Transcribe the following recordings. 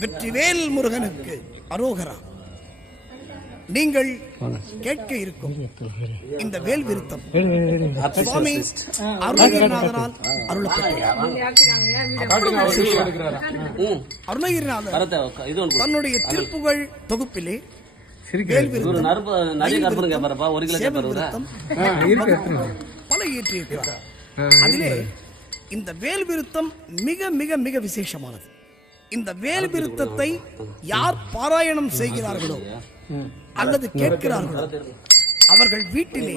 வெற்றிவேல் முருகனுக்கு அரோகரா. நீங்கள் கேட்க இருக்கும் இந்த வேல் விருத்தம். சுவாமி அருளப்பட்டது. அருணகிரிநாதர் தன்னுடைய திருப்புகழ் தொகுப்பிலே பல இயற்றியிருக்கிறார் அதிலே இந்த வேல் விருத்தம் மிக மிக மிக விசேஷமானது. இந்த வேல் விருத்தத்தை யார் பாராயணம் செய்கிறார்களோ அல்லது கேட்கிறார்களோ அவர்கள் வீட்டிலே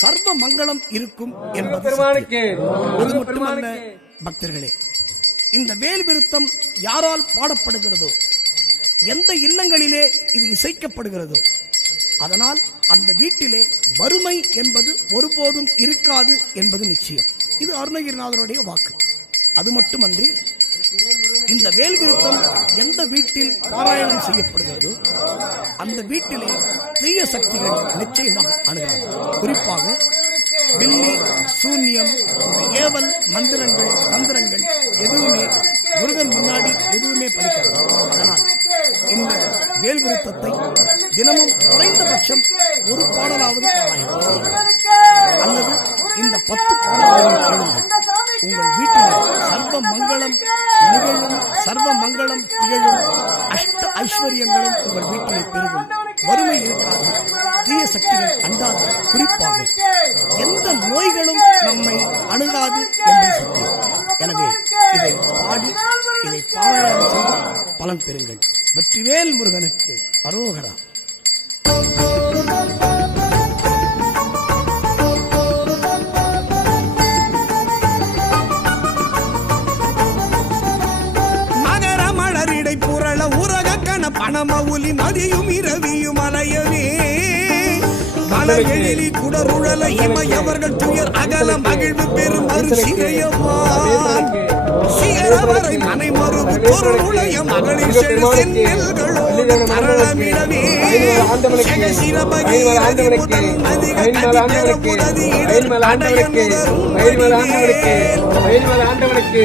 சர்வ மங்களம் இருக்கும் என்பது சத்தியம். அது மட்டுமல்ல பக்தர்களே இந்த வேல் விருத்தம் யாரால் பாடப்படுகிறதோ எந்த இல்லங்களிலே இது இசைக்கப்படுகிறதோ அதனால் அந்த வீட்டிலே வறுமை என்பது ஒருபோதும் இருக்காது என்பது நிச்சயம். இது அருணகிரிநாதருடைய வாக்கு. அது மட்டுமன்றி இந்த வேல் விருத்தம் எந்த வீட்டில் பாராயணம் செய்யப்படுகிறதோ அந்த வீட்டிலே தீய சக்திகள் நிச்சயமாக அணுகாது குறிப்பாக பில்லி சூன்யம் இந்த ஏவல் மந்திரங்கள் தந்திரங்கள் எதுவுமே முருகன் முன்னாடி எதுவுமே பலிக்காது. அதனால் இந்த வேல் விருத்தத்தை தினமும் குறைந்தபட்சம் ஒரு பாடலாவது பாராயணம் செய்யுங்கள். அல்லது இந்த பத்து பாடல்களையும் கேளுங்கள். உங்கள் வீட்டில் சர்வ மங்களம் நிகழும் சர்வ மங்களம் திகழும் அஷ்ட ஐஸ்வர்யங்களும் உங்கள் வீட்டிலே பெருகும். வறுமை இருக்காது தீய சக்திகள் அண்டாது குறிப்பாக எந்த நோய்களும் நம்மை அணுகாது என்பது சத்தியம் எனவே இதை பாடி இதை பாராயணம் செய்து பலன் பெறுங்கள். வெற்றிவேல் முருகனுக்கு அரோகரா. கண பணமவுலி மதியும் இரவியும் அலையவே. மலர்களில் குடருழல இமையவர்கள் துயர் அகல மகிழ்வு பெரும் அரு சிறையவான் சிகரவரை மனை மருது பொருள் உளைய மகளிர் இடர் அடைய முதரும் ஆண்டவனுக்கு